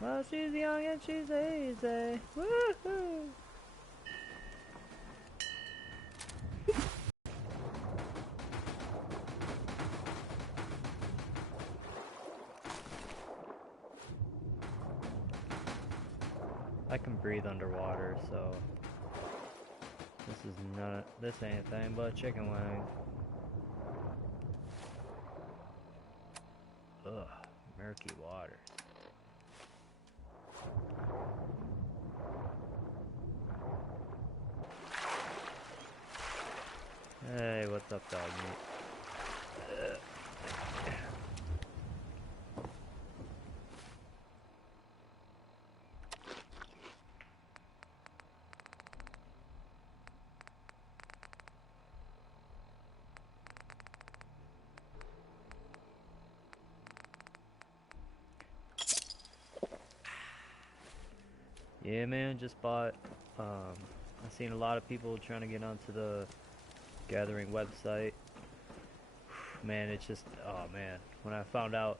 Well, she's young and she's easy. Woohoo! I can breathe underwater, so this ain't a thing but chicken wing. Ugh, murky water. Hey, what's up, dog meat? Yeah, man, just bought, I've seen a lot of people trying to get onto the Gathering website. Man, it's just, oh man, when I found out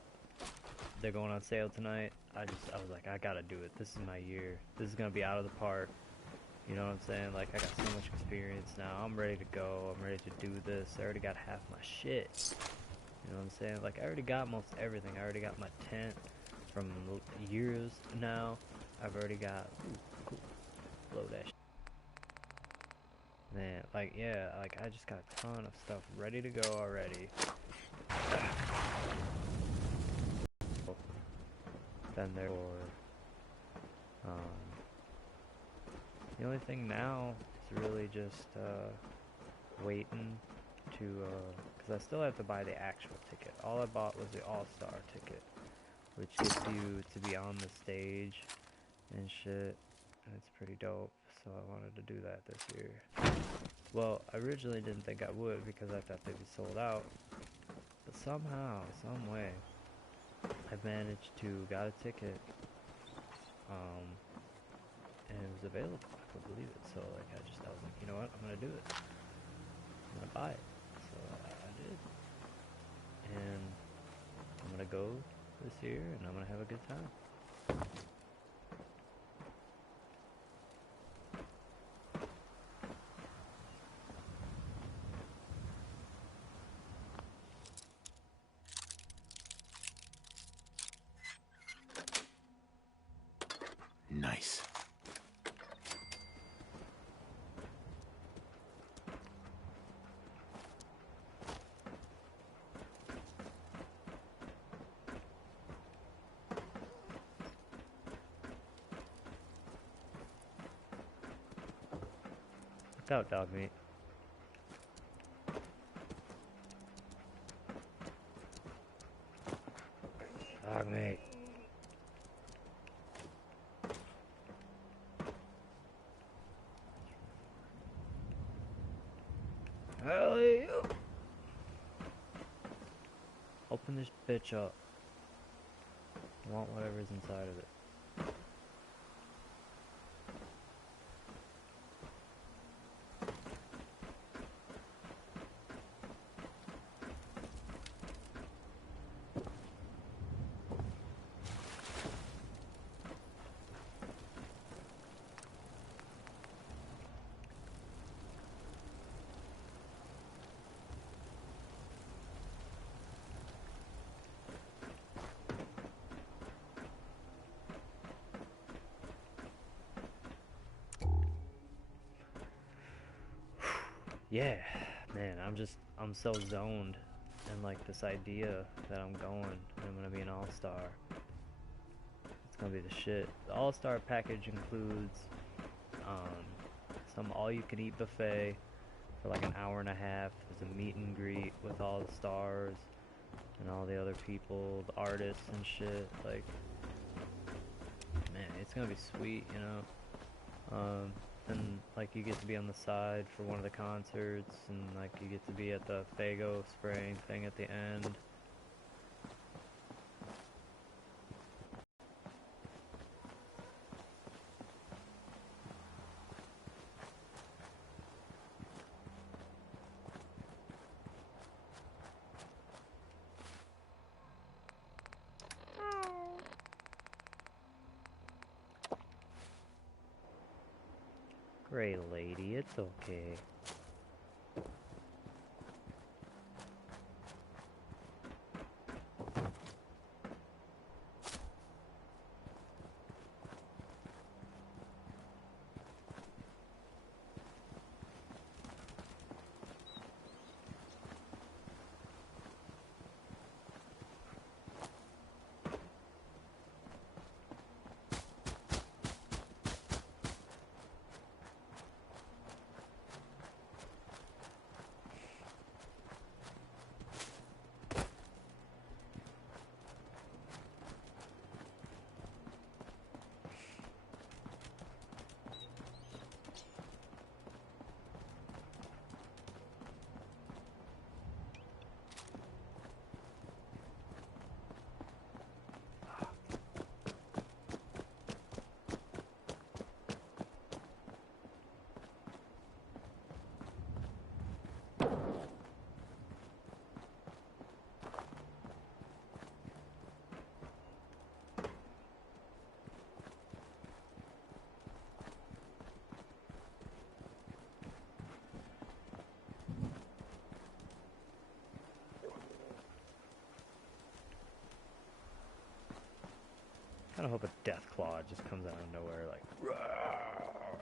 they're going on sale tonight, I was like, I gotta do it. This is my year. This is gonna be out of the park. You know what I'm saying? Like, I got so much experience now. I'm ready to go. I'm ready to do this. I already got half my shit. You know what I'm saying? Like, I already got most everything. I already got my tent from years now. I've already got, ooh, cool, blow that shit. Man, like, yeah, like, I just got a ton of stuff ready to go already. Then there the only thing now is really just, waiting to, because I still have to buy the actual ticket. All I bought was the All-Star ticket, which gets you to be on the stage and shit, and it's pretty dope, so I wanted to do that this year. Well, I originally didn't think I would because I thought they'd be sold out, but somehow, some way, I managed to got a ticket, and it was available. I couldn't believe it, so like I was like, you know what, I'm gonna do it. I'm gonna buy it. So I did, and I'm gonna go this year, and I'm gonna have a good time. Nice. Look out, dog meat. Dog meat. Hell yeah. Open this bitch up. I want whatever's inside of it. Yeah, man, I'm so zoned in like this idea that I'm going and I'm gonna be an all-star. It's gonna be the shit. The all-star package includes some all-you-can-eat buffet for like an hour and a half. There's a meet and greet with all the stars and all the other people, the artists and shit. Like, man, it's gonna be sweet, you know. And like you get to be on the side for one of the concerts, and like you get to be at the Fago spraying thing at the end. Gray lady, it's okay. I hope a death claw just comes out of nowhere like "Rawr."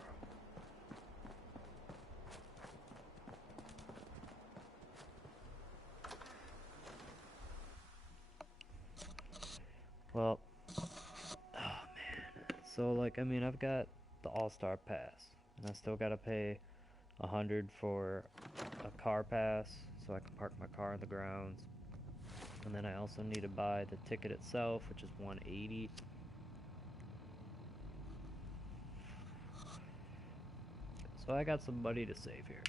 Well, oh man. So like I mean I've got the All-Star pass and I still gotta pay 100 for a car pass so I can park my car on the grounds. And then I also need to buy the ticket itself, which is 180. So I got some money to save here.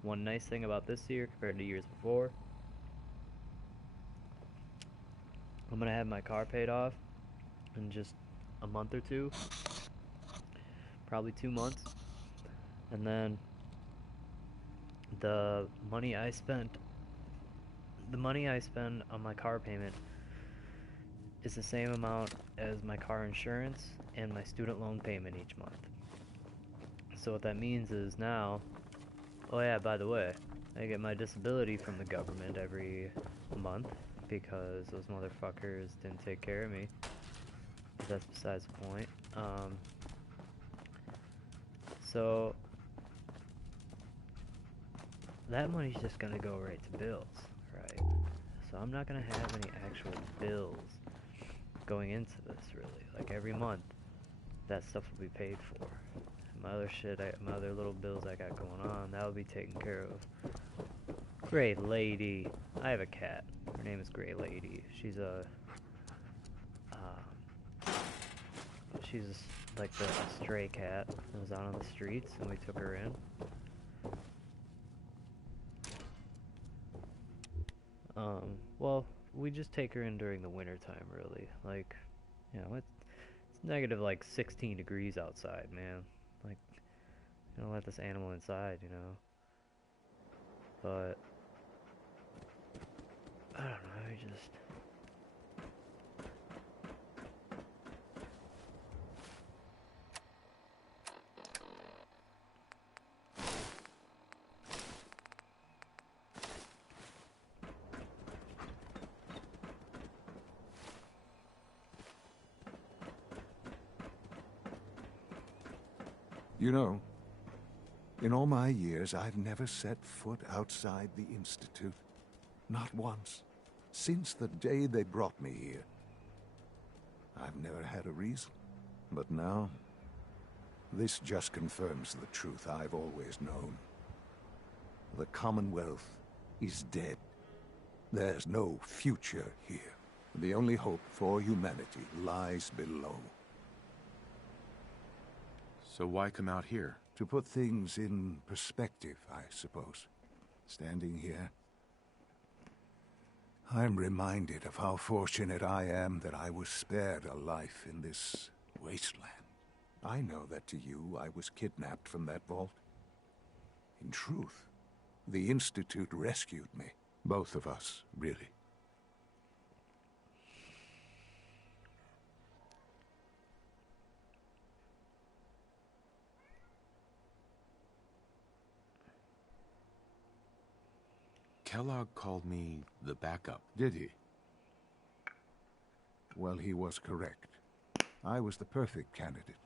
One nice thing about this year compared to years before, I'm gonna have my car paid off in just a month or two, probably 2 months, and then the money I spend on my car payment is the same amount as my car insurance and my student loan payment each month. So what that means is now, oh yeah, by the way, I get my disability from the government every month because those motherfuckers didn't take care of me. But that's besides the point. So that money's just gonna go right to bills, right? So I'm not gonna have any actual bills going into this really. Like every month, that stuff will be paid for. My other shit, my other little bills I got going on, that will be taken care of. Gray Lady. I have a cat. Her name is Gray Lady. She's like the stray cat that was out on the streets, and we took her in. Well, we just take her in during the winter time, really. Like, you know, it's negative like 16 degrees outside, man. Like, you don't let this animal inside, you know. But I don't know. I just. You know, in all my years, I've never set foot outside the Institute. Not once. Since the day they brought me here. I've never had a reason. But now, this just confirms the truth I've always known. The Commonwealth is dead. There's no future here. The only hope for humanity lies below. So why come out here? To put things in perspective, I suppose. Standing here, I'm reminded of how fortunate I am that I was spared a life in this wasteland. I know that to you, I was kidnapped from that vault. In truth, the Institute rescued me. Both of us, really. Kellogg called me the backup. Did he? Well, he was correct. I was the perfect candidate.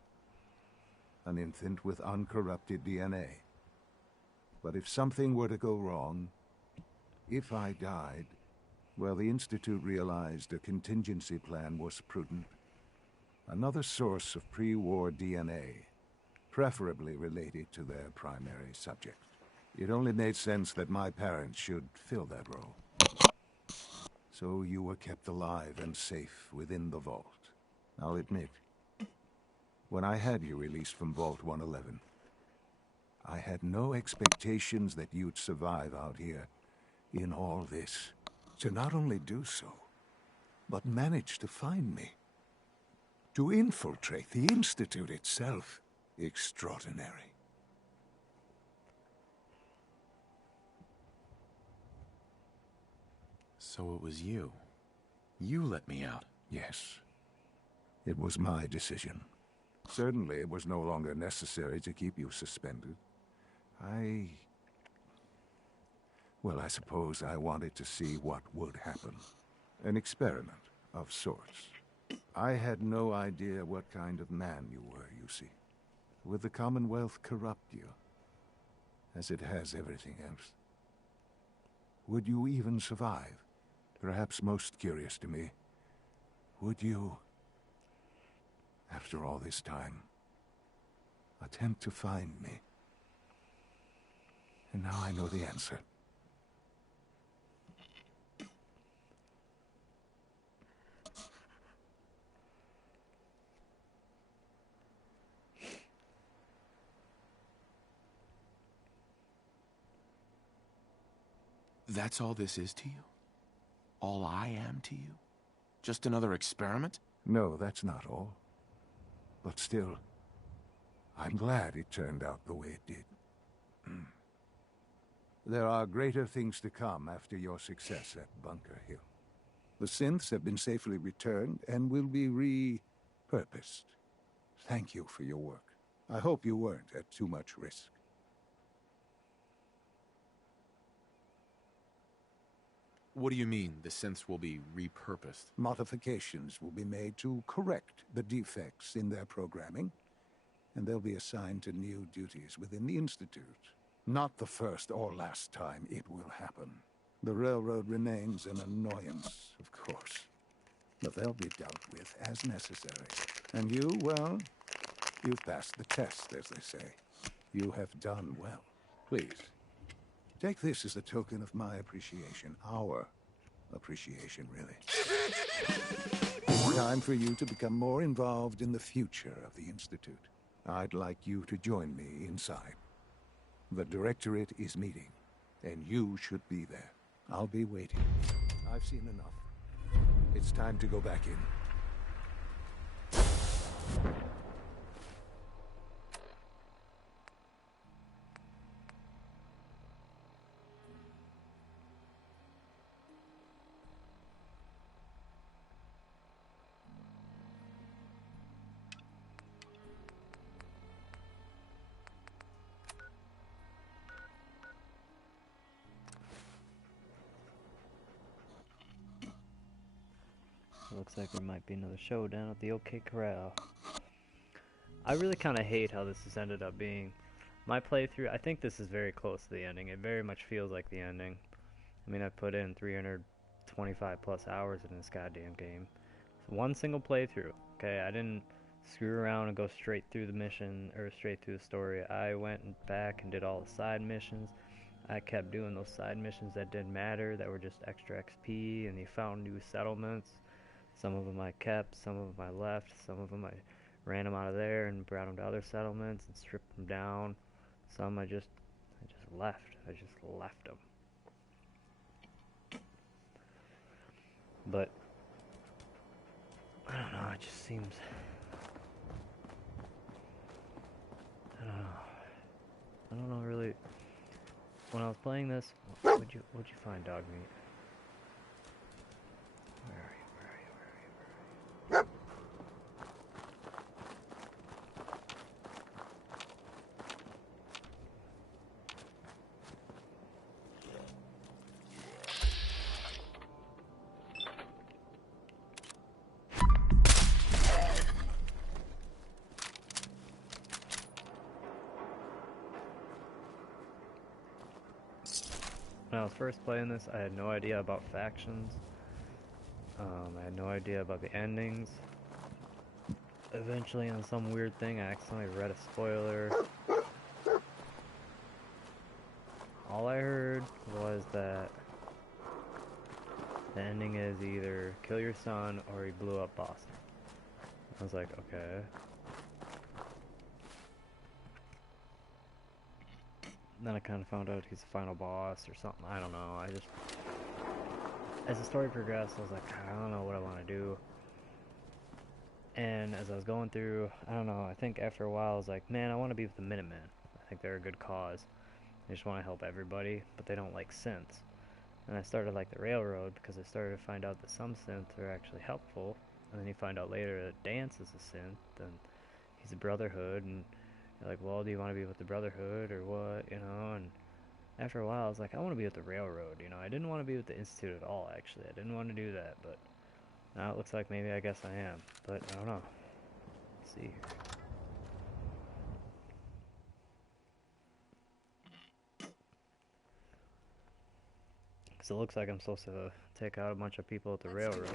An infant with uncorrupted DNA. But if something were to go wrong, if I died, well, the Institute realized a contingency plan was prudent. Another source of pre-war DNA, preferably related to their primary subject. It only made sense that my parents should fill that role. So you were kept alive and safe within the vault. I'll admit, when I had you released from Vault 111, I had no expectations that you'd survive out here in all this. To not only do so, but manage to find me. To infiltrate the Institute itself. Extraordinary. So it was you. You let me out. Yes. It was my decision. Certainly it was no longer necessary to keep you suspended. Well, I suppose I wanted to see what would happen. An experiment of sorts. I had no idea what kind of man you were, you see. Would the Commonwealth corrupt you, as it has everything else? Would you even survive? Perhaps most curious to me, would you, after all this time, attempt to find me? And now I know the answer. That's all this is to you? All I am to you? Just another experiment? No, that's not all. But still, I'm glad it turned out the way it did. There are greater things to come after your success at Bunker Hill. The synths have been safely returned and will be repurposed. Thank you for your work. I hope you weren't at too much risk. What do you mean, the synths will be repurposed? Modifications will be made to correct the defects in their programming, and they'll be assigned to new duties within the Institute. Not the first or last time it will happen. The Railroad remains an annoyance, of course, but they'll be dealt with as necessary. And you, well, you've passed the test, as they say. You have done well. Please, take this as a token of my appreciation. Our appreciation, really. Time for you to become more involved in the future of the Institute. I'd like you to join me inside. The Directorate is meeting, and you should be there. I'll be waiting. I've seen enough. It's time to go back in. Looks like there might be another showdown at the OK Corral. I really kind of hate how this has ended up being. My playthrough, I think this is very close to the ending. It very much feels like the ending. I mean, I put in 325 plus hours in this goddamn game. It's one single playthrough, okay? I didn't screw around and go straight through the mission, or straight through the story. I went back and did all the side missions. I kept doing those side missions that didn't matter, that were just extra XP, and you found new settlements. Some of them I kept, some of them I left, some of them I ran them out of there and brought them to other settlements and stripped them down. Some I just left. I just left them. But I don't know. It just seems. I don't know. I don't know really. When I was playing this, what'd you find, dog meat? Where are you? was first playing this, I had no idea about factions. I had no idea about the endings. Eventually, on some weird thing, I accidentally read a spoiler. All I heard was that the ending is either kill your son or he blew up Boston. I was like, okay. Then I kind of found out he's the final boss or something. I don't know. I just, as the story progressed, I was like, I don't know what I want to do. And as I was going through, I don't know, I think after a while I was like, man, I want to be with the Minutemen. I think they're a good cause. They just want to help everybody, but they don't like synths. And I started like the Railroad because I started to find out that some synths are actually helpful. And then you find out later that Dance is a synth, and he's a Brotherhood, and you're like, well, do you want to be with the Brotherhood or what, you know? And after a while I was like, I want to be with the Railroad, you know? I didn't want to be with the Institute at all, actually. I didn't want to do that, but now it looks like maybe I guess I am, but I don't know. Let's see here. Because it looks like I'm supposed to take out a bunch of people at the Railroad.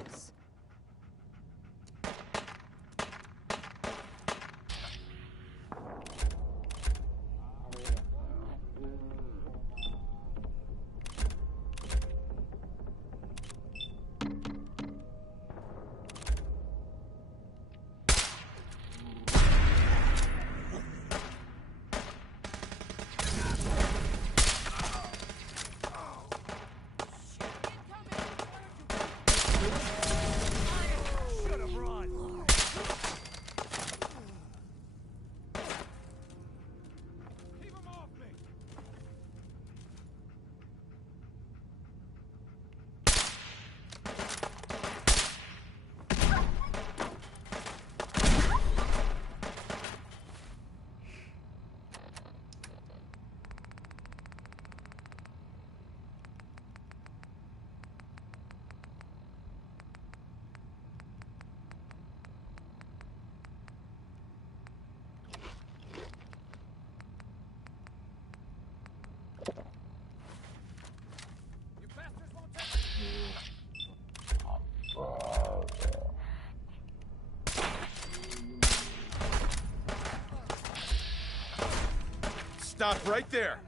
Stop right there!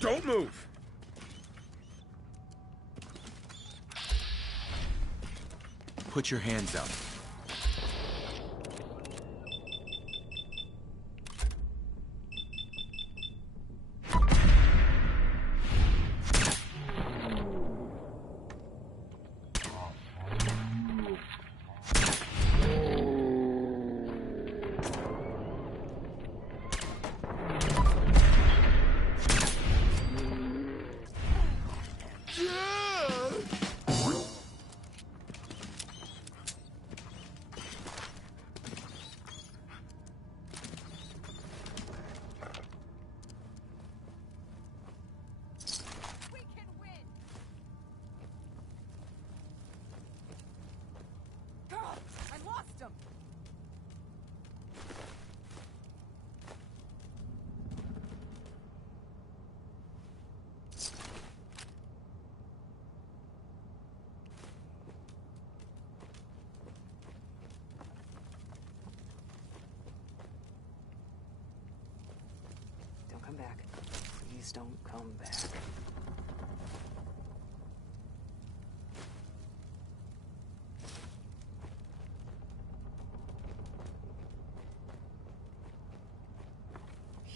Don't move! Put your hands up. Come back. Please don't come back.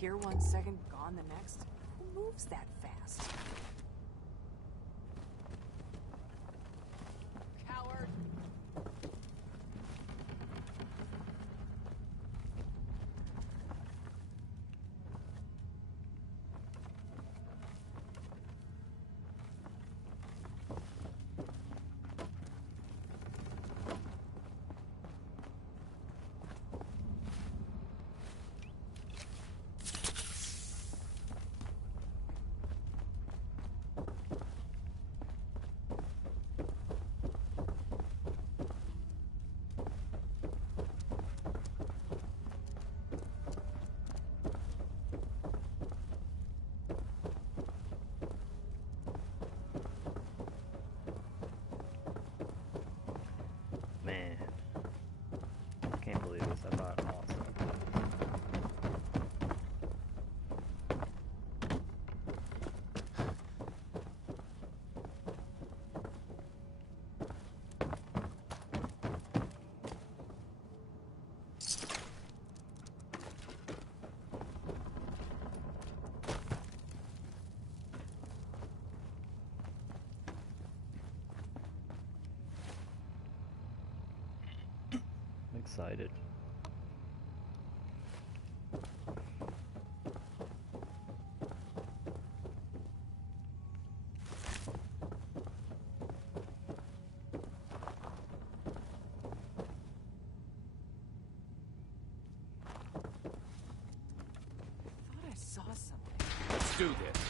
Here 1 second, gone the next. Who moves that fast? Coward! Man, I can't believe this. I thought awesome. I'm excited. Thought I saw something. Let's do this.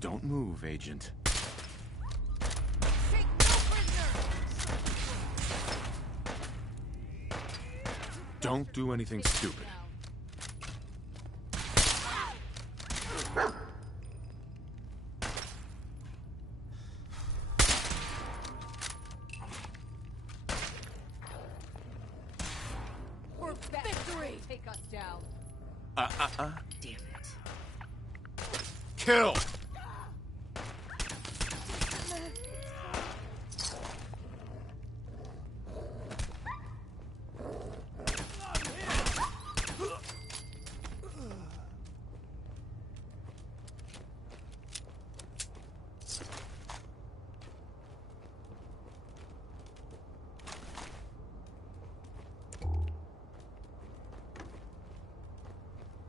Don't move, Agent. Take no prisoners! Don't do anything stupid. We're victory! Take us down. Damn it. Kill!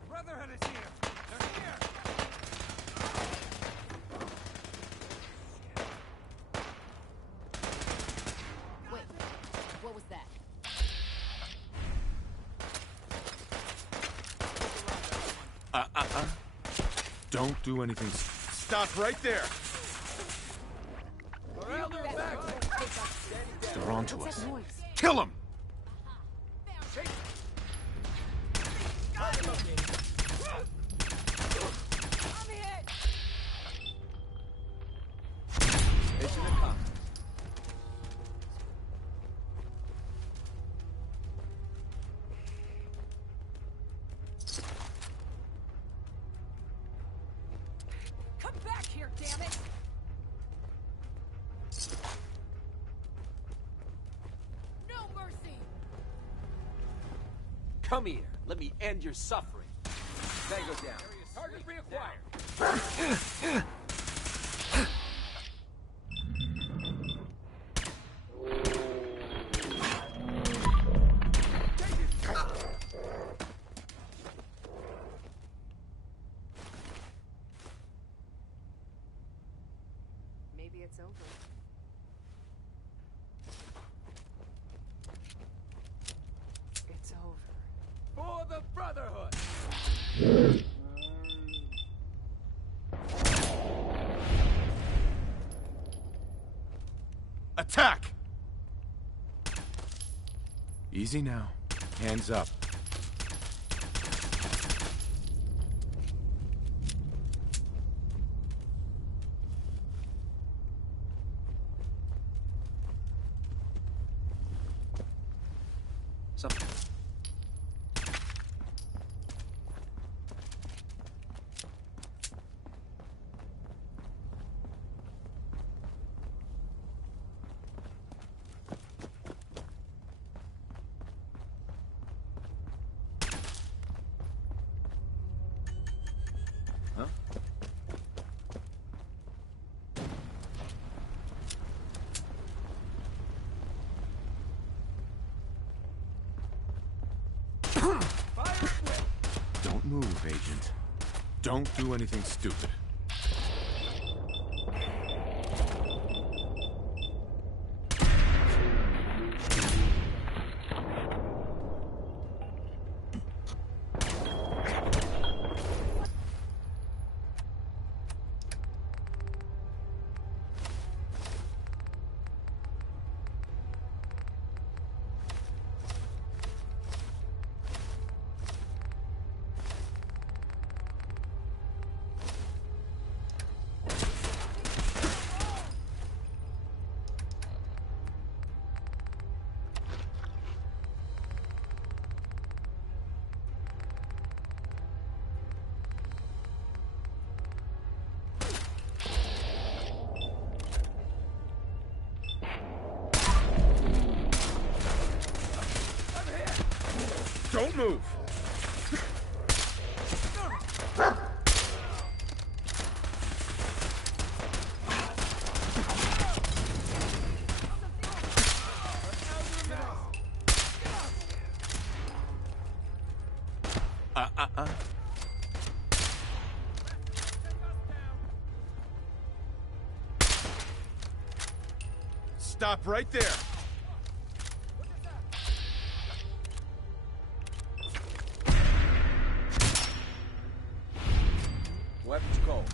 Brotherhood is here! They're here! Wait, what was that? Don't do anything. Stop right there! They're on to us. Noise. Kill them! I'm hit! Mission accomplished. Come back here, damn it! No mercy! Come here. Let me end your suffering. Tango down. Target reacquired. Maybe it's over. It's over. For the Brotherhood! Attack! Easy now. Hands up. Something. Huh? Don't move, Agent. Don't do anything stupid. Don't move! Stop right there! Weapons cold.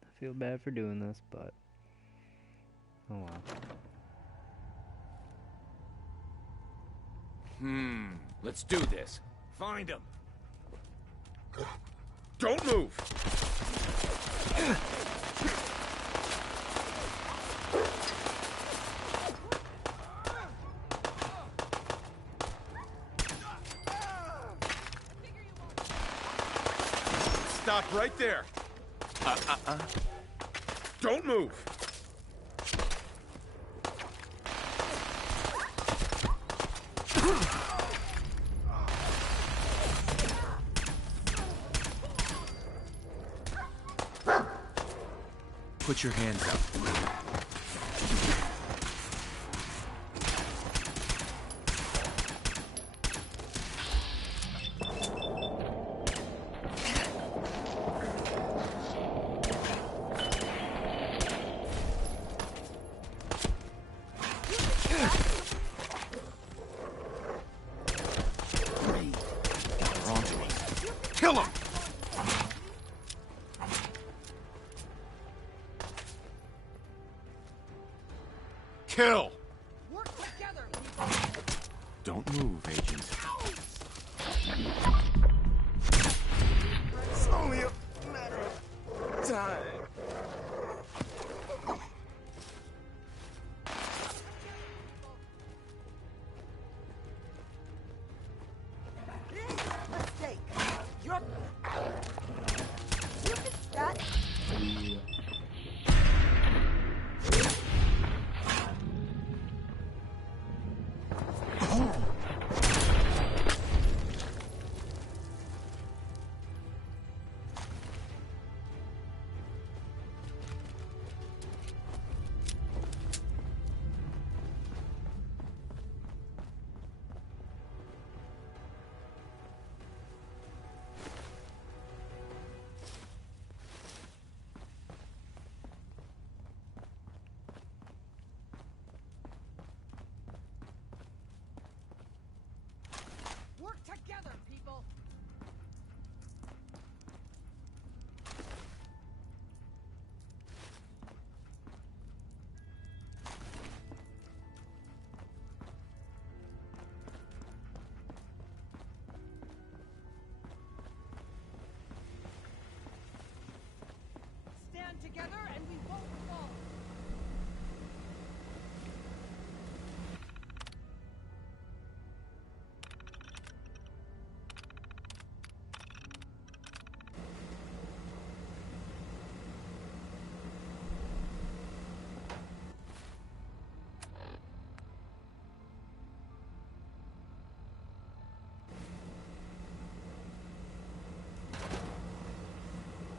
I feel bad for doing this, but oh well. Let's do this. Find him. Don't move! Stop right there! Don't move! Put your hands up. Kill him! Kill! Work together. Don't move, Agent. It's only a matter of time. Mistake. You're. You fixed that.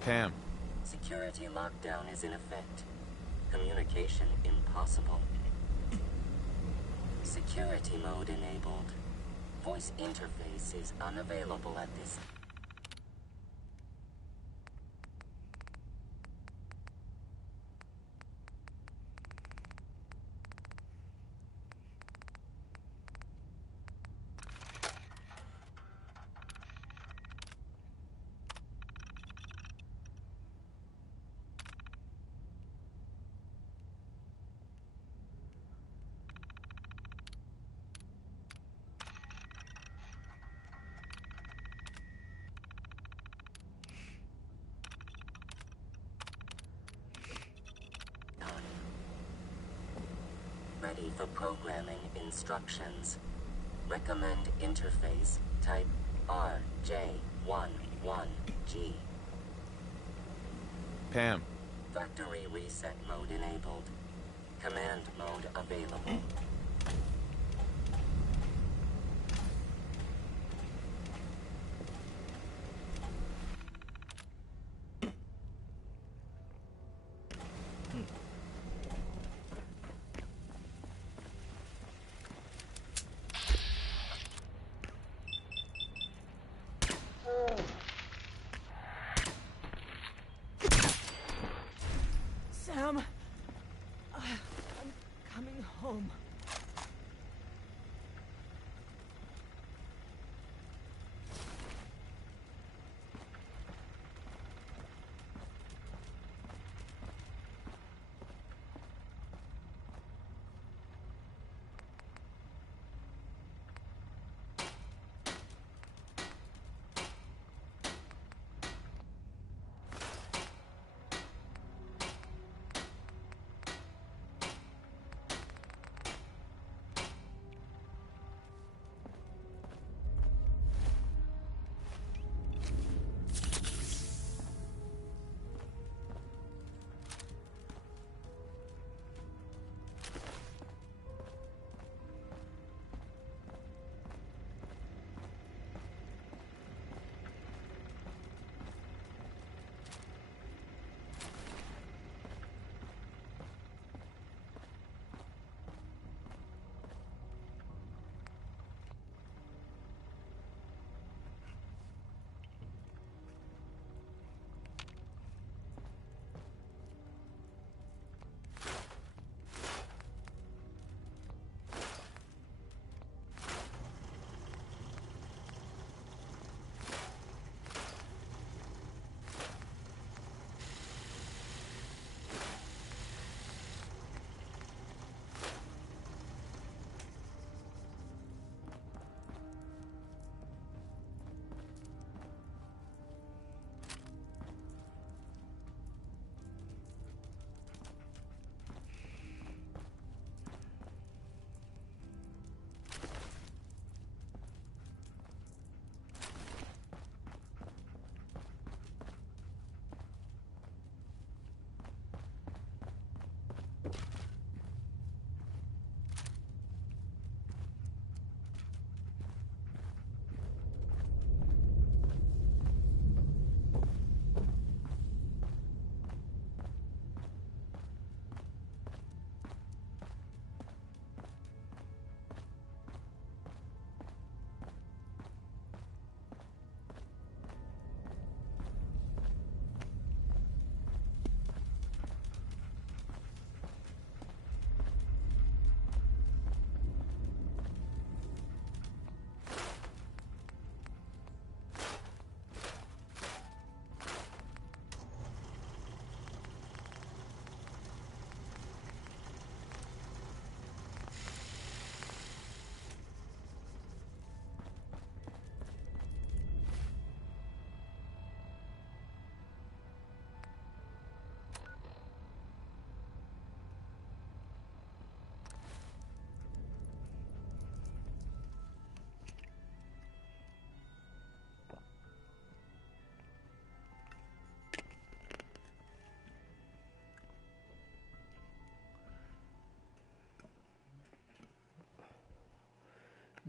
Pam. Security lockdown is in effect. Communication impossible. Security mode enabled. Voice interface is unavailable at this. Ready for programming instructions. Recommend interface type RJ11G. Pam. Factory reset mode enabled. Command mode available. Sam, I'm coming home.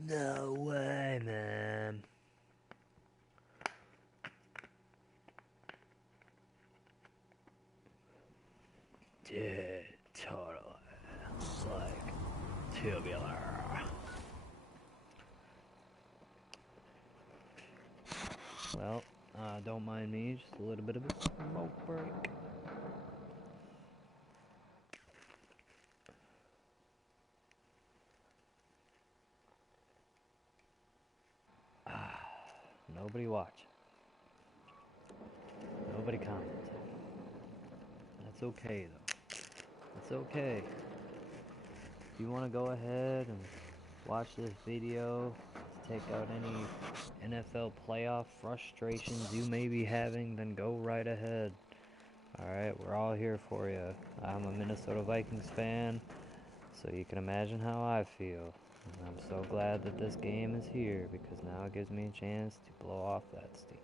No way, man. did, totally. It's like tubular. Well, don't mind me, just a little bit of a smoke break. Nobody watching. Nobody commenting. That's okay though. It's okay. If you want to go ahead and watch this video to take out any NFL playoff frustrations you may be having, then go right ahead. Alright, we're all here for you. I'm a Minnesota Vikings fan, so you can imagine how I feel. And I'm so glad that this game is here, because now it gives me a chance to blow off that steam.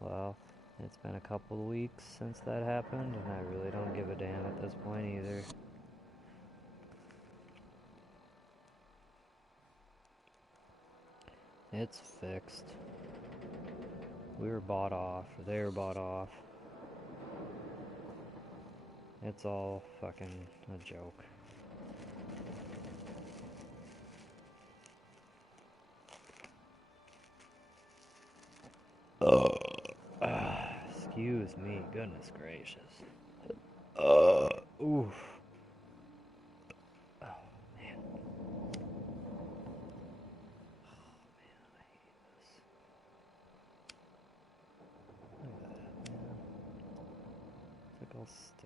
Well, it's been a couple of weeks since that happened, and I really don't give a damn at this point either. It's fixed. We were bought off, or they were bought off. It's all fucking a joke. Excuse me, goodness gracious. Oof. Oh, man. I hate this. Look at that, man. It's like all stems.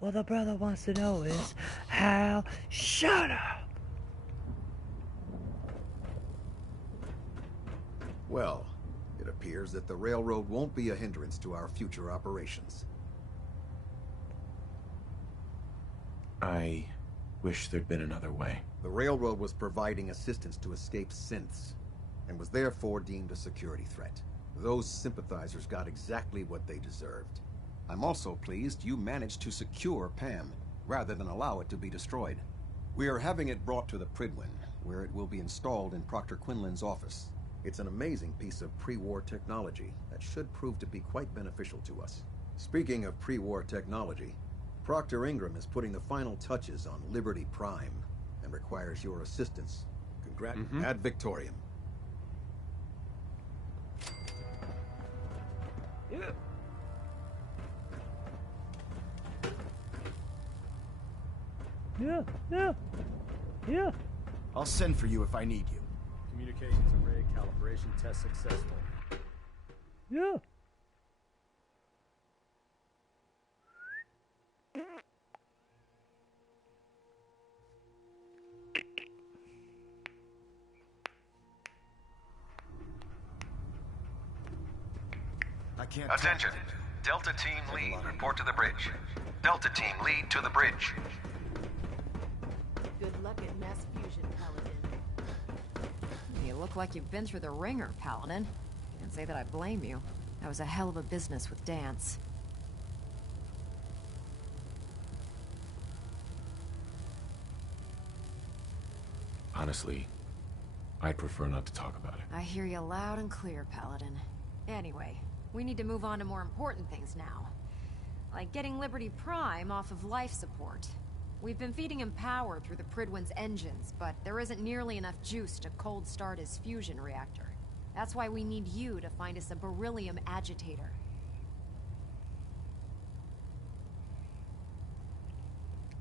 What the brother wants to know is, how... Shut up! Well, it appears that the railroad won't be a hindrance to our future operations. I wish there'd been another way. The railroad was providing assistance to escaped synths, and was therefore deemed a security threat. Those sympathizers got exactly what they deserved. I'm also pleased you managed to secure Pam, rather than allow it to be destroyed. We are having it brought to the Pridwin, where it will be installed in Proctor Quinlan's office. It's an amazing piece of pre-war technology that should prove to be quite beneficial to us. Speaking of pre-war technology, Proctor Ingram is putting the final touches on Liberty Prime, and requires your assistance. Ad Victoriam. Yeah. Yeah. I'll send for you if I need you. Communications array calibration test successful. Yeah. I can't... Attention. Delta Team Lead, report to the bridge. Delta Team Lead to the bridge. Good luck at mass fusion, Paladin. You look like you've been through the ringer, Paladin. Can't say that I blame you. That was a hell of a business with Dance. Honestly, I'd prefer not to talk about it. I hear you loud and clear, Paladin. Anyway, we need to move on to more important things now. Like getting Liberty Prime off of life support. We've been feeding him power through the Pridwin's engines, but there isn't nearly enough juice to cold start his fusion reactor. That's why we need you to find us a beryllium agitator.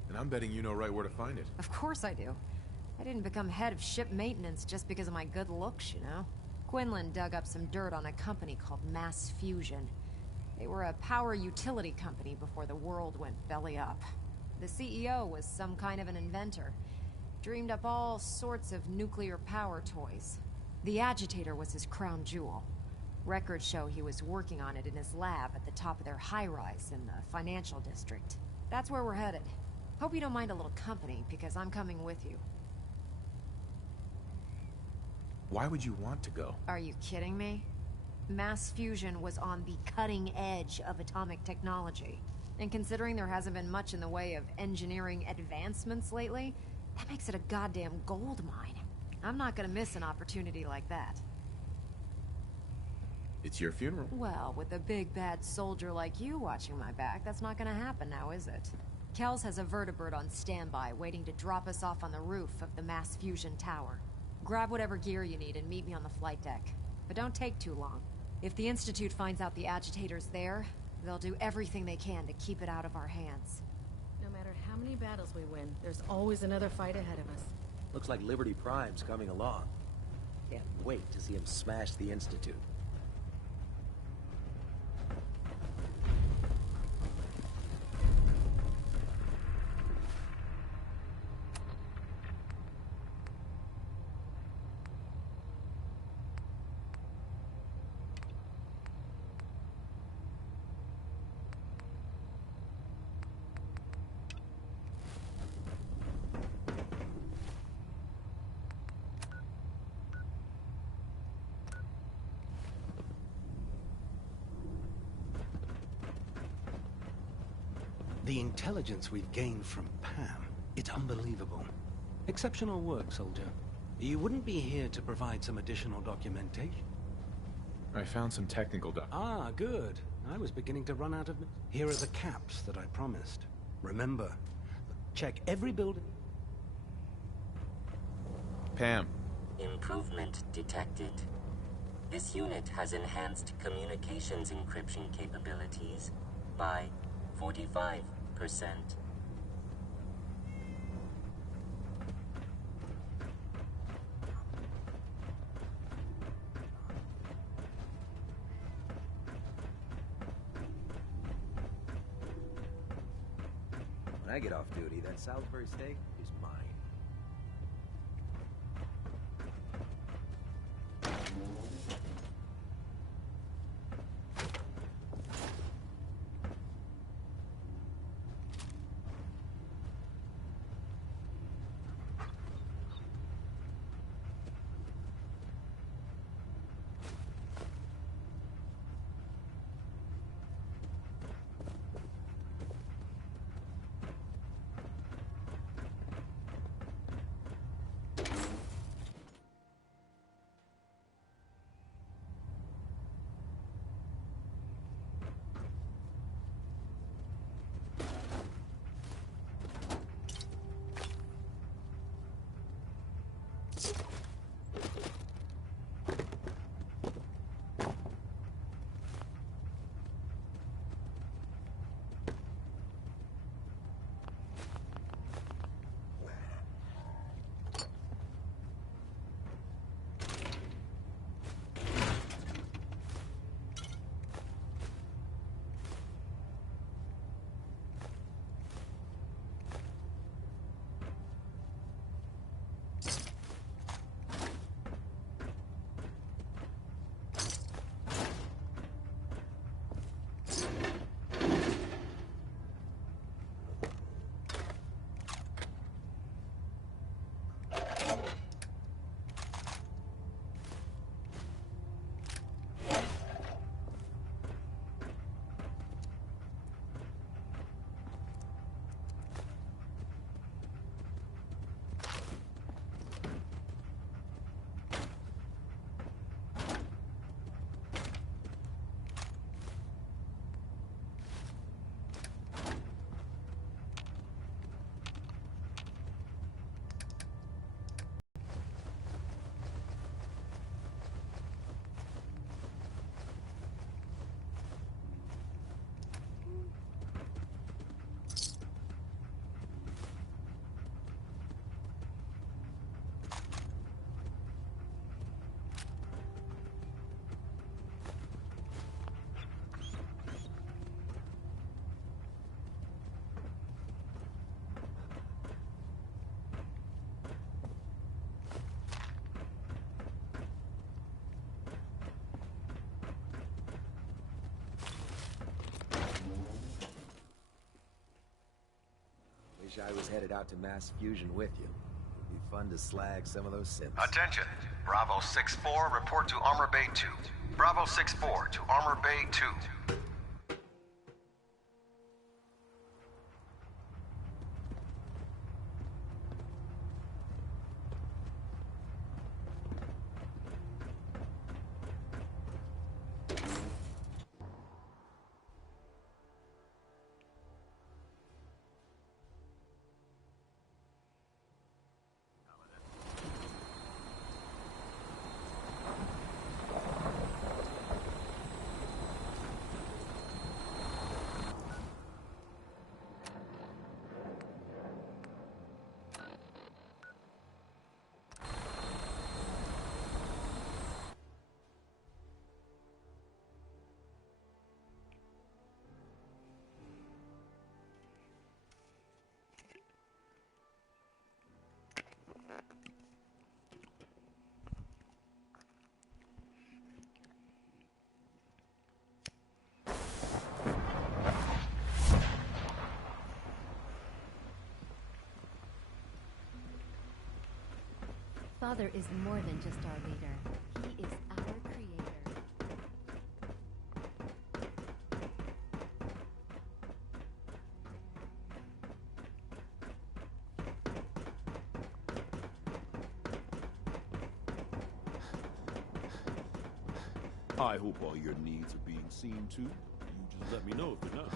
And I'm betting you know right where to find it. Of course I do. I didn't become head of ship maintenance just because of my good looks, you know? Quinlan dug up some dirt on a company called Mass Fusion. They were a power utility company before the world went belly up. The CEO was some kind of an inventor. Dreamed up all sorts of nuclear power toys. The agitator was his crown jewel. Records show he was working on it in his lab at the top of their high-rise in the financial district. That's where we're headed. Hope you don't mind a little company, because I'm coming with you. Why would you want to go? Are you kidding me? Mass fusion was on the cutting edge of atomic technology. And considering there hasn't been much in the way of engineering advancements lately, that makes it a goddamn gold mine. I'm not gonna miss an opportunity like that. It's your funeral. Well, with a big bad soldier like you watching my back, that's not gonna happen now, is it? Kells has a vertibird on standby, waiting to drop us off on the roof of the Mass Fusion Tower. Grab whatever gear you need and meet me on the flight deck. But don't take too long. If the Institute finds out the agitator's there, they'll do everything they can to keep it out of our hands. No matter how many battles we win, there's always another fight ahead of us. Looks like Liberty Prime's coming along. Can't wait to see him smash the Institute. The intelligence we've gained from Pam, it's unbelievable. Exceptional work, soldier. You wouldn't be here to provide some additional documentation? I found some technical Ah, good. I was beginning to run out of... Here are the caps that I promised. Remember, check every building... Pam. Improvement detected. This unit has enhanced communications encryption capabilities by 45%. When I get off duty, that Salisbury steak is mine. Wish I was headed out to mass fusion with you. It'd be fun to slag some of those synths. Attention. Bravo 6-4, report to Armor Bay 2. Bravo 6-4 to Armor Bay 2. Father is more than just our leader. He is our creator. I hope all your needs are being seen to. You just let me know if you're not.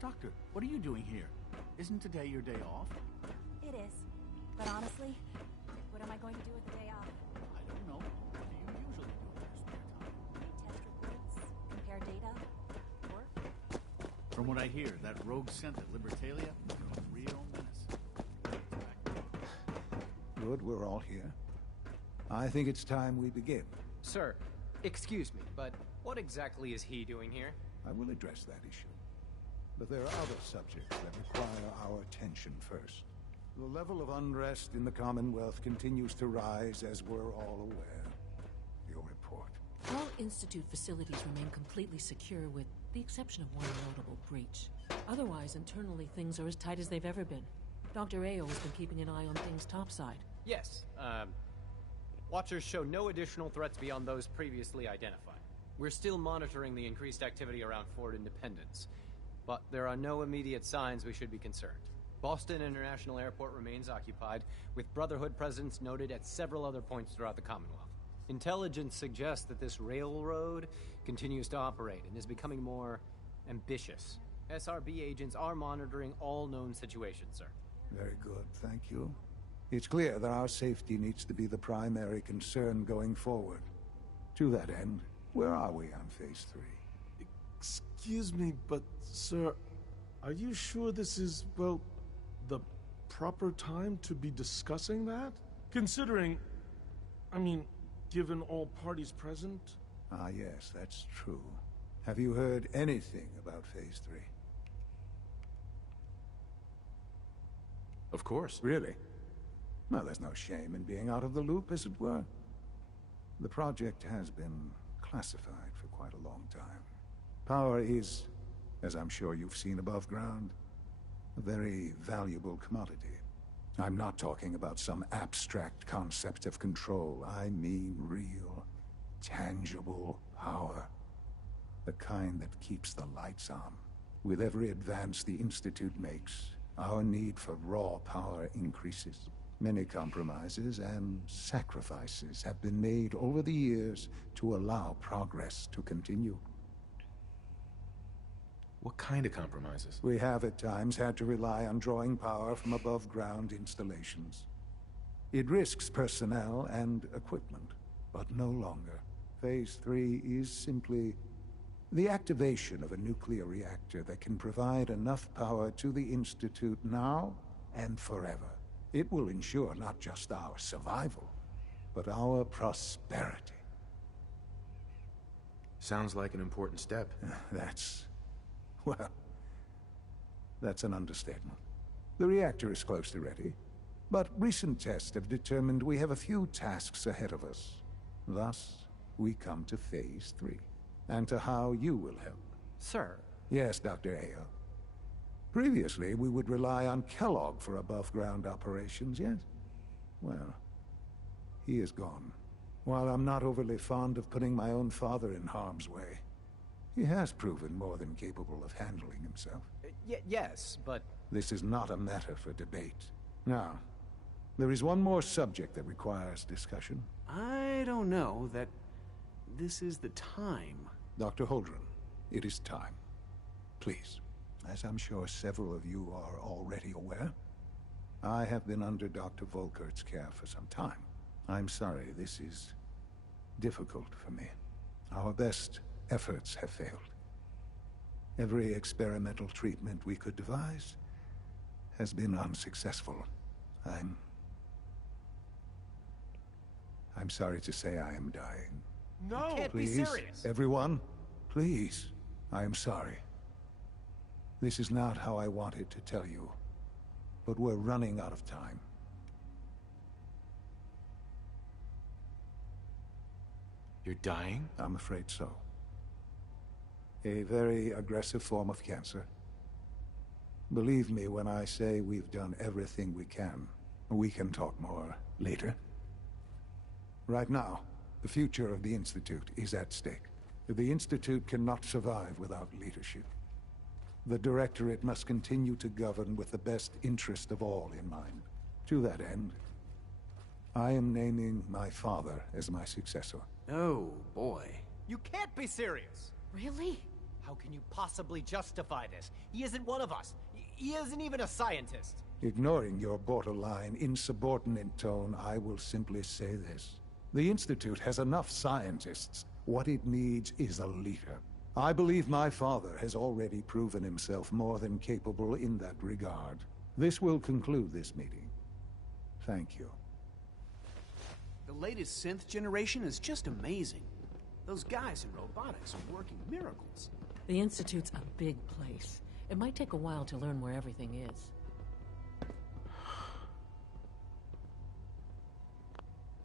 Doctor, what are you doing here? Isn't today your day off? It is. But honestly, what am I going to do with the day off? I don't know. What do you usually do in your spare time? Read test reports, compare data, work. From what I hear, that rogue scent at Libertalia is a real menace. Good, we're all here. I think it's time we begin. Sir, excuse me, but what exactly is he doing here? I will address that issue. But there are other subjects that require our attention first. The level of unrest in the Commonwealth continues to rise, as we're all aware. Your report. All Institute facilities remain completely secure with the exception of one notable breach. Otherwise, internally, things are as tight as they've ever been. Dr. Ao has been keeping an eye on things topside. Yes, Watchers show no additional threats beyond those previously identified. We're still monitoring the increased activity around Fort Independence, but there are no immediate signs we should be concerned. Boston International Airport remains occupied, with Brotherhood presence noted at several other points throughout the Commonwealth. Intelligence suggests that this railroad continues to operate and is becoming more ambitious. SRB agents are monitoring all known situations, sir. Very good, thank you. It's clear that our safety needs to be the primary concern going forward. To that end, where are we on Phase 3? Excuse me, but, sir, are you sure this is, well, the proper time to be discussing that? Considering, I mean, given all parties present? Ah, yes, that's true. Have you heard anything about Phase 3? Of course. Really? Well, there's no shame in being out of the loop, as it were. The project has been classified for quite a long time. Power is, as I'm sure you've seen above ground, a very valuable commodity. I'm not talking about some abstract concept of control. I mean real, tangible power. The kind that keeps the lights on. With every advance the Institute makes, our need for raw power increases. Many compromises and sacrifices have been made over the years to allow progress to continue. What kind of compromises? We have at times had to rely on drawing power from above-ground installations. It risks personnel and equipment, but no longer. Phase 3 is simply The activation of a nuclear reactor that can provide enough power to the Institute now and forever. It will ensure not just our survival, but our prosperity. Sounds like an important step. Well, that's an understatement. The reactor is close to ready, but recent tests have determined we have a few tasks ahead of us. Thus, we come to Phase 3, and to how you will help. Sir? Yes, Dr. Ayo. Previously, we would rely on Kellogg for above-ground operations, yes? Well, he is gone. While I'm not overly fond of putting my own father in harm's way, he has proven more than capable of handling himself. Yes, but... This is not a matter for debate. Now, there is one more subject that requires discussion. I don't know that this is the time. Dr. Holdren, it is time. Please, as I'm sure several of you are already aware, I have been under Dr. Volkert's care for some time. I'm sorry, this is difficult for me. Our best efforts have failed. Every experimental treatment we could devise has been unsuccessful. I'm sorry to say I am dying. No! You can't Please, be serious! Everyone, please. I am sorry. This is not how I wanted to tell you, but we're running out of time. You're dying? I'm afraid so. A very aggressive form of cancer. Believe me when I say we've done everything we can. We can talk more later. Right now, the future of the Institute is at stake. The Institute cannot survive without leadership. The Directorate must continue to govern with the best interest of all in mind. To that end, I am naming my father as my successor. Oh, boy. You can't be serious! Really? How can you possibly justify this? He isn't one of us. He isn't even a scientist. Ignoring your borderline, insubordinate tone, I will simply say this. The Institute has enough scientists. What it needs is a leader. I believe my father has already proven himself more than capable in that regard. This will conclude this meeting. Thank you. The latest synth generation is just amazing. Those guys in robotics are working miracles. The Institute's a big place. It might take a while to learn where everything is.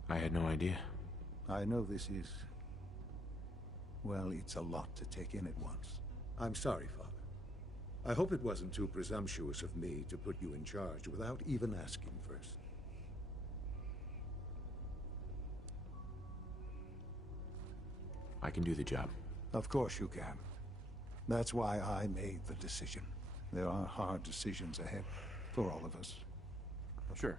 I had no idea. I know this is... well, it's a lot to take in at once. I'm sorry, Father. I hope it wasn't too presumptuous of me to put you in charge without even asking first. I can do the job. Of course you can. That's why I made the decision. There are hard decisions ahead for all of us. Sure.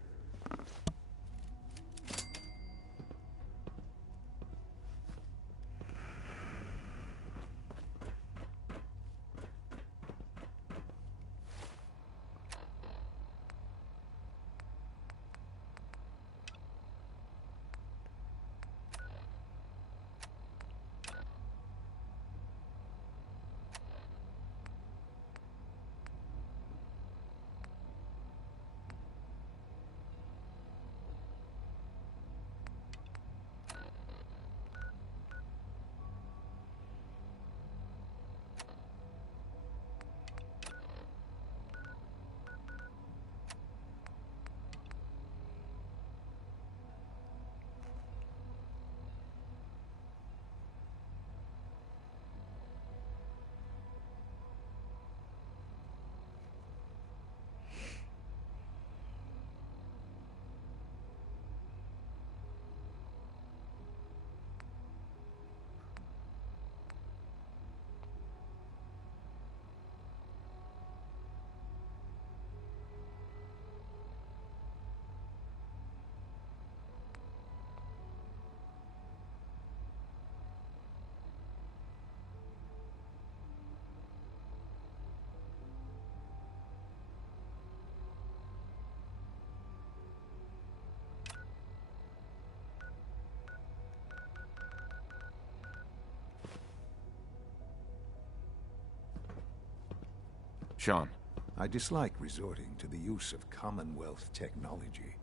Sean. I dislike resorting to the use of Commonwealth technology,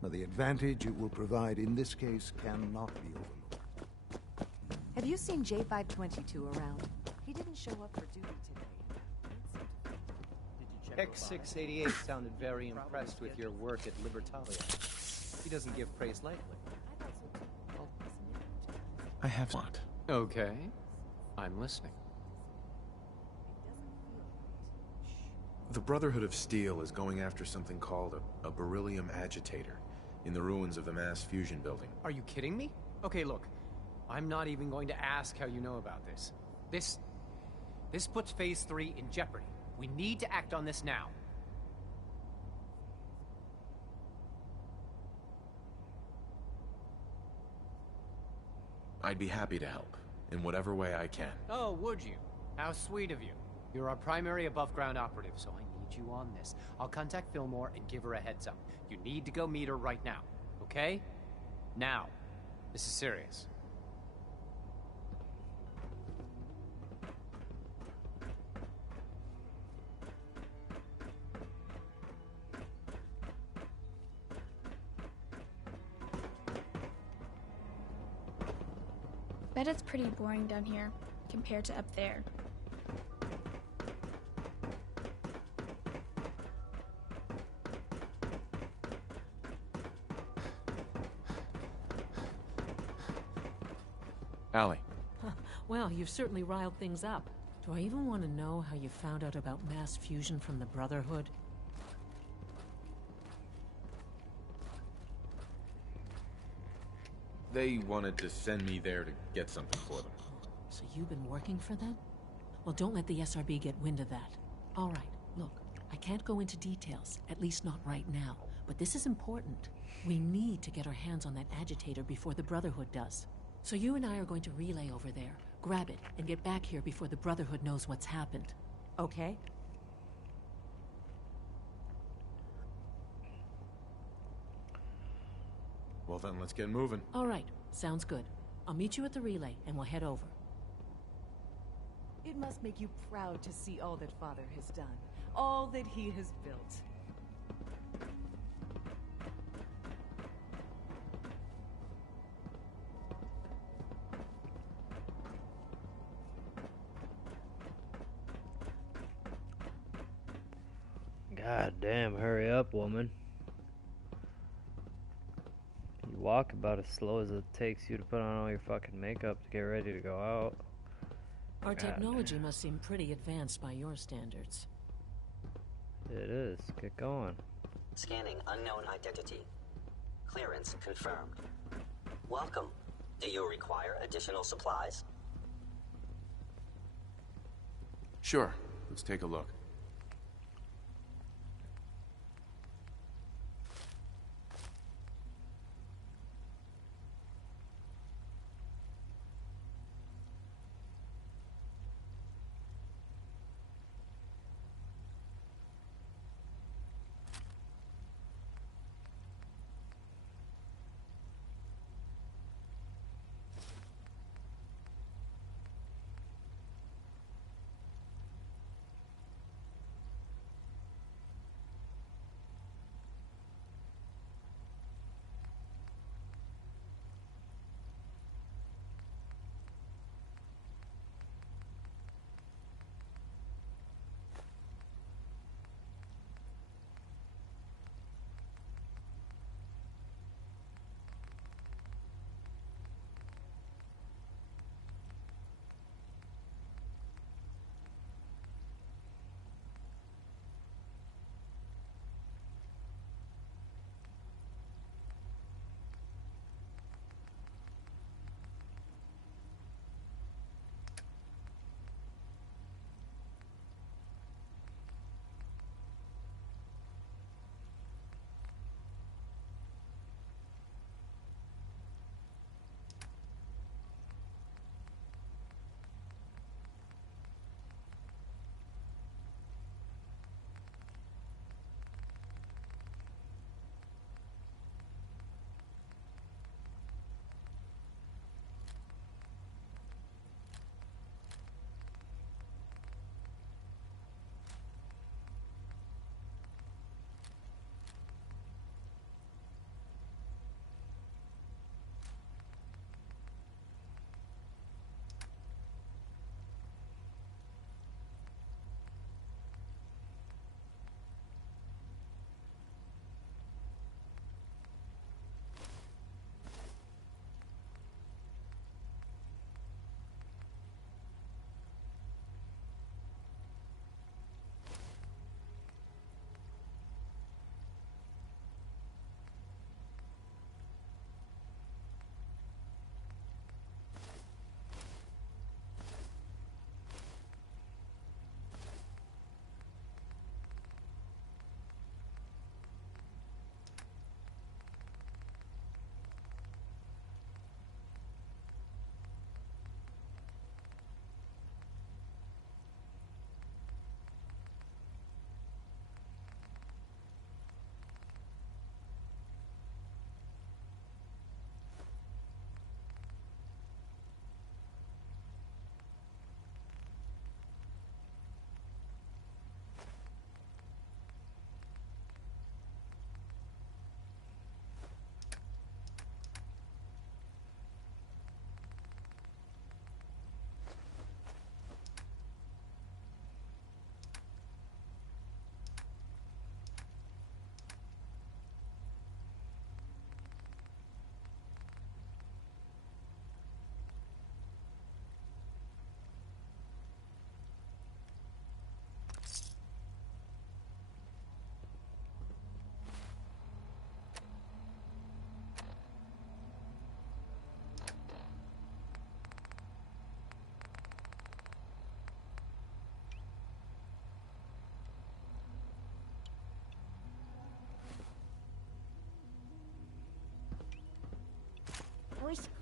but the advantage it will provide in this case cannot be overlooked. Have you seen J522 around? He didn't show up for duty today. X688 sounded very impressed with your work at Libertalia. He doesn't give praise lightly. I have not. Okay. I'm listening. The Brotherhood of Steel is going after something called a beryllium agitator in the ruins of the mass fusion building. Are you kidding me? Okay, look. I'm not even going to ask how you know about this. This puts Phase 3 in jeopardy. We need to act on this now. I'd be happy to help, in whatever way I can. Oh, would you? How sweet of you. You're our primary above-ground operative, so I need you on this. I'll contact Fillmore and give her a heads up. You need to go meet her right now, okay? Now. This is serious. Bet it's pretty boring down here, compared to up there. Allie. Well, you've certainly riled things up. Do I even want to know how you found out about mass fusion from the Brotherhood? They wanted to send me there to get something for them. So you've been working for them? Well, don't let the SRB get wind of that. All right, look, I can't go into details, at least not right now, but this is important. We need to get our hands on that agitator before the Brotherhood does. So you and I are going to relay over there, grab it, and get back here before the Brotherhood knows what's happened. Okay? Well then, let's get moving. All right, sounds good. I'll meet you at the relay, and we'll head over. It must make you proud to see all that Father has done, all that he has built. God damn, hurry up, woman. You walk about as slow as it takes you to put on all your fucking makeup to get ready to go out. Our God technology must seem pretty advanced by your standards. It is. Get going. Scanning unknown identity. Clearance confirmed. Welcome. Do you require additional supplies? Sure. Let's take a look.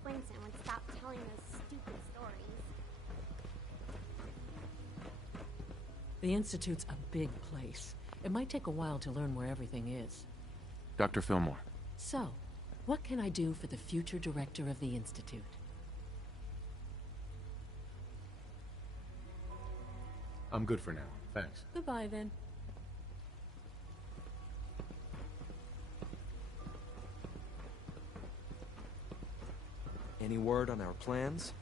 Quinton would stop telling those stupid stories. The Institute's a big place. It might take a while to learn where everything is. Dr. Fillmore. So, what can I do for the future director of the Institute? I'm good for now. Thanks. Goodbye, then. Any word on our plans?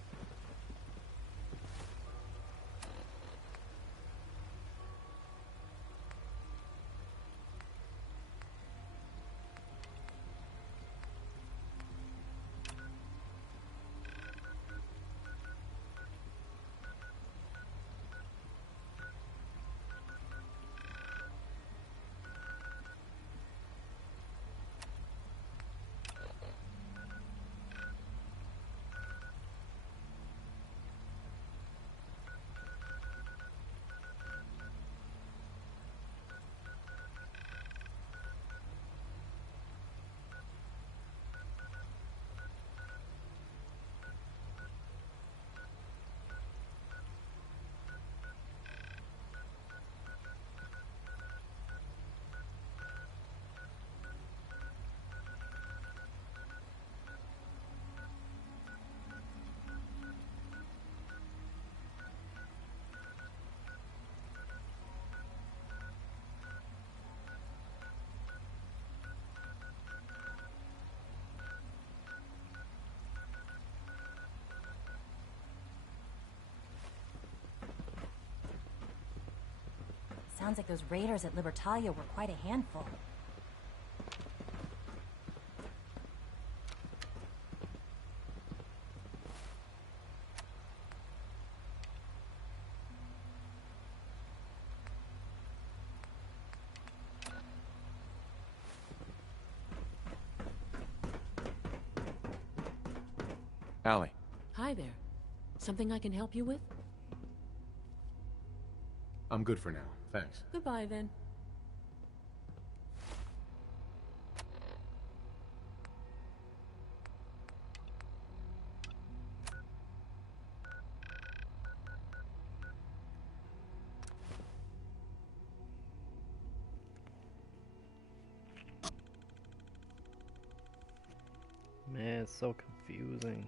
Sounds like those raiders at Libertalia were quite a handful. Allie. Hi there. Something I can help you with? I'm good for now. Thanks. Goodbye, then. Man, it's so confusing.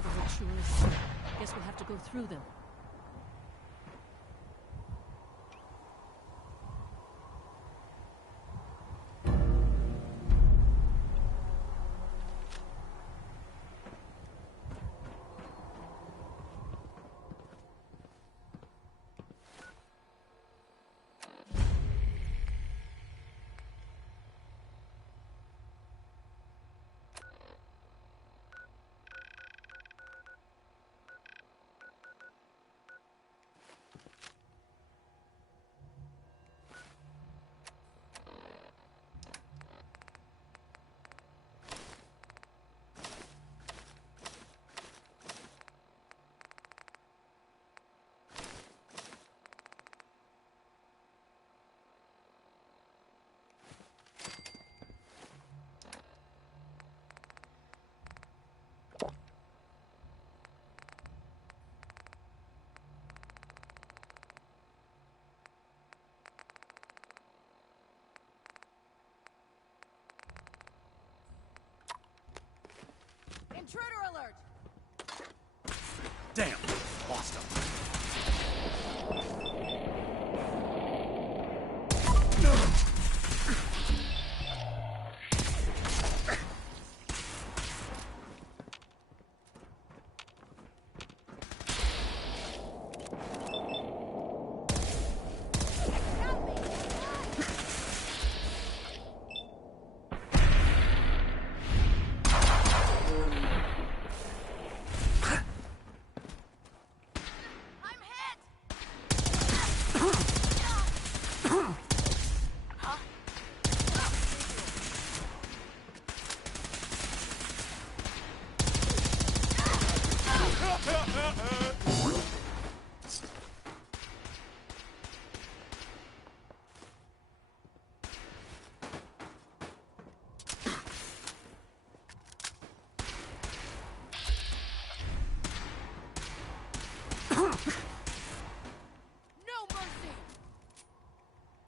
Brotherhood sure is sick. Guess we'll have to go through them. Intruder alert! Damn! Lost him.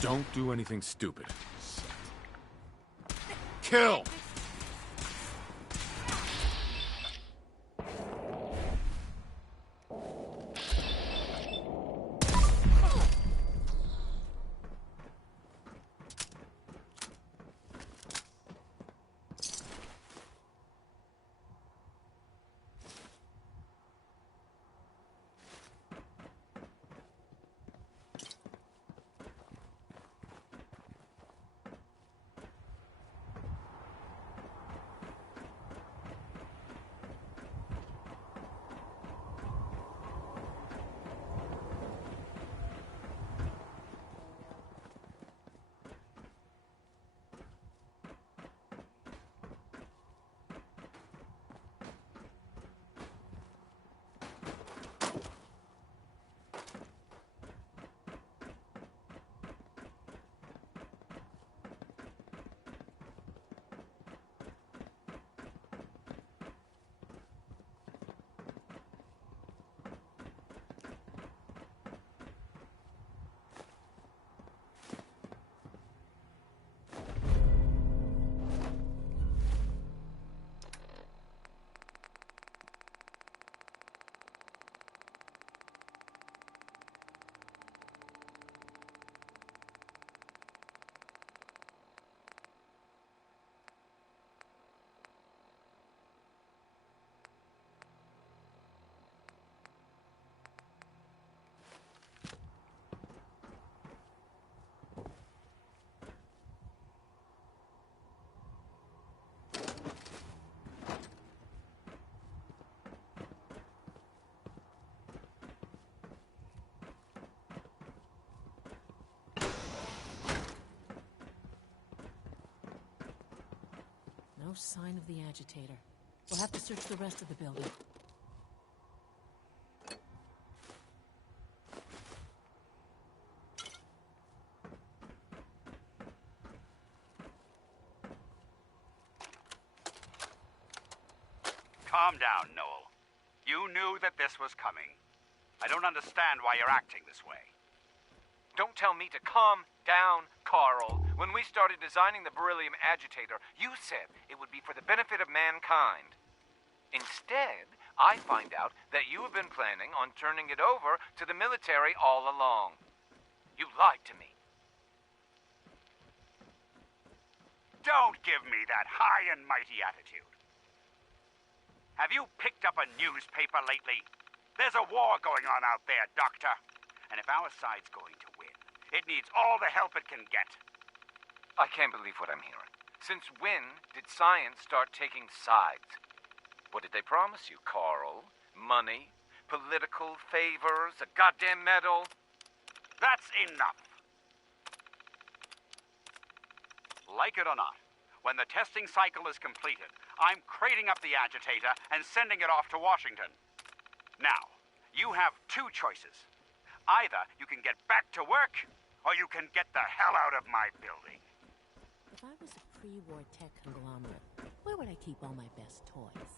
Don't do anything stupid. Kill! No sign of the agitator. We'll have to search the rest of the building. Calm down, Noel. You knew that this was coming. I don't understand why you're acting this way. Don't tell me to calm down, Carl. When we started designing the beryllium agitator, you said it would be for the benefit of mankind. Instead, I find out that you have been planning on turning it over to the military all along. You lied to me. Don't give me that high and mighty attitude. Have you picked up a newspaper lately? There's a war going on out there, Doctor. And if our side's going to win, it needs all the help it can get. I can't believe what I'm hearing. Since when did science start taking sides? What did they promise you, Carl? Money? Political favors? A goddamn medal? That's enough. Like it or not, when the testing cycle is completed, I'm crating up the agitator and sending it off to Washington. Now, you have two choices. Either you can get back to work, or you can get the hell out of my building. If I was a pre-war tech conglomerate, where would I keep all my best toys?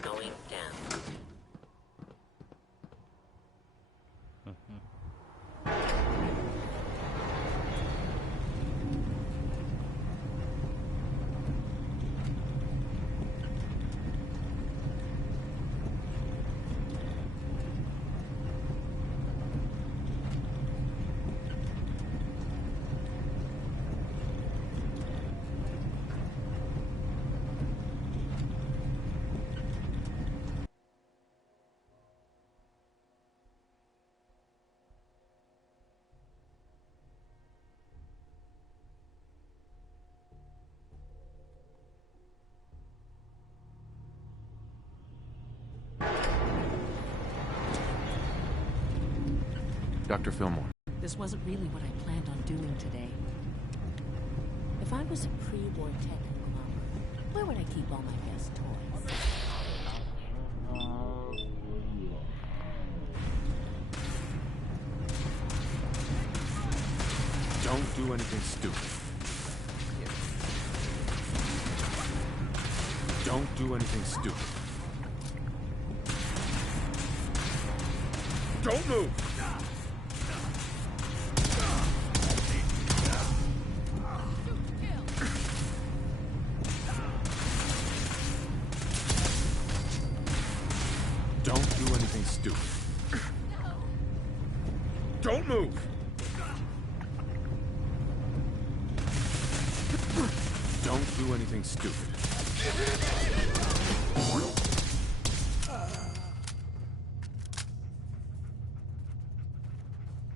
Going down. Dr. Fillmore. This wasn't really what I planned on doing today. If I was a pre-war tech conglomerate, where would I keep all my best toys? Don't do anything stupid. Don't do anything stupid. Don't move! Don't do anything stupid. Don't move! Don't do anything stupid.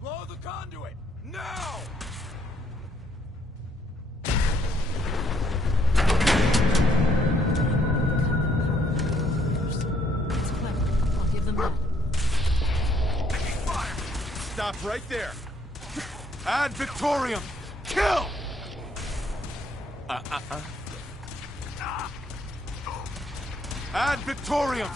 Blow the conduit! Now! It's clever. I'll give them that. Stop right there! Ad Victorium! Kill! Ad Victorium!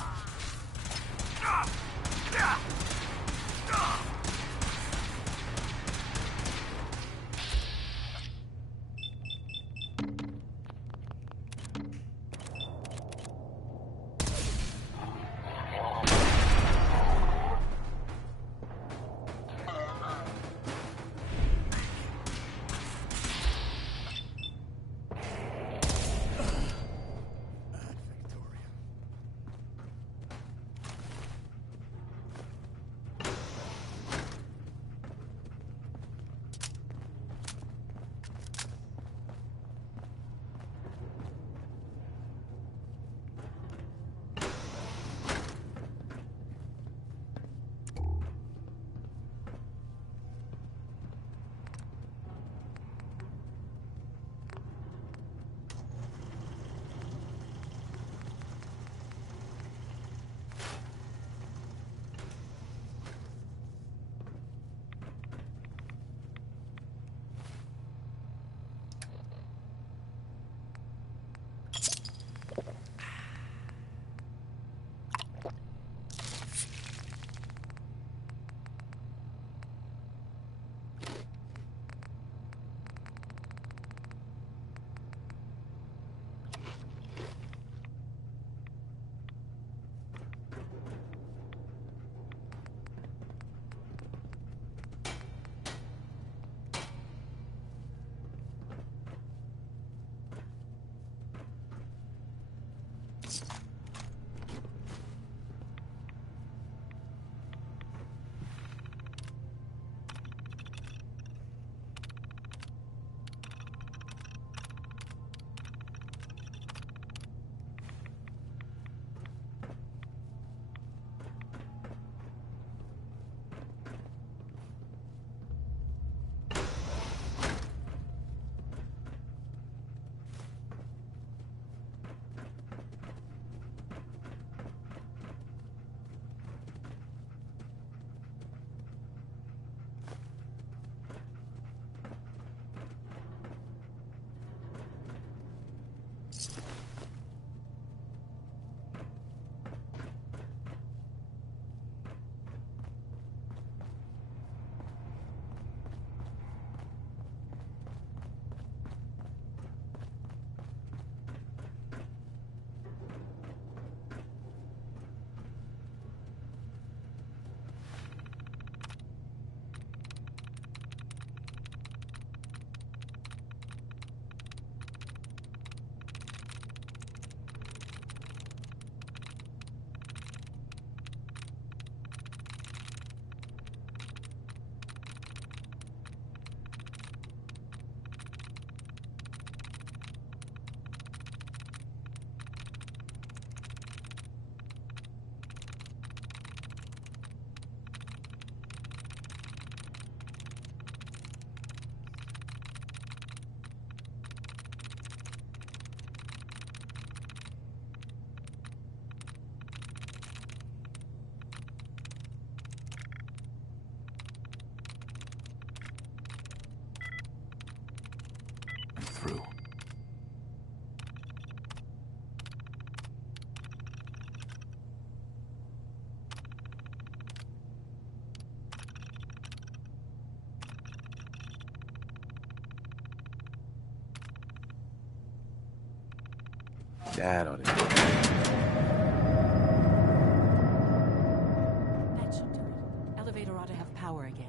through. That ought to do it. That should do it. Elevator ought to have power again.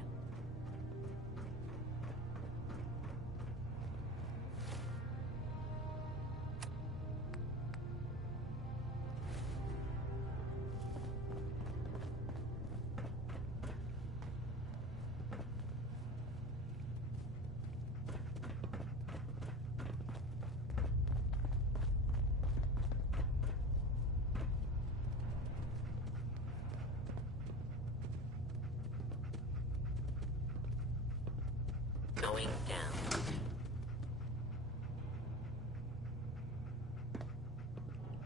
Going down.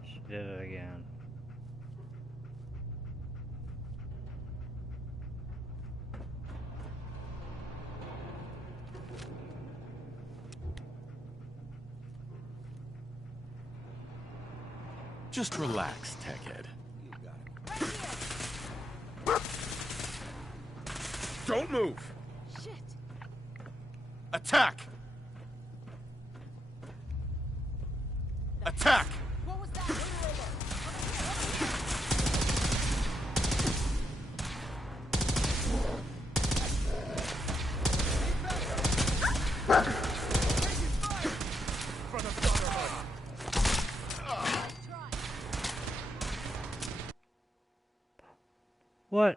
She did it again. Just relax, Techhead. Don't move! Shit! Attack! Attack! What was that? What?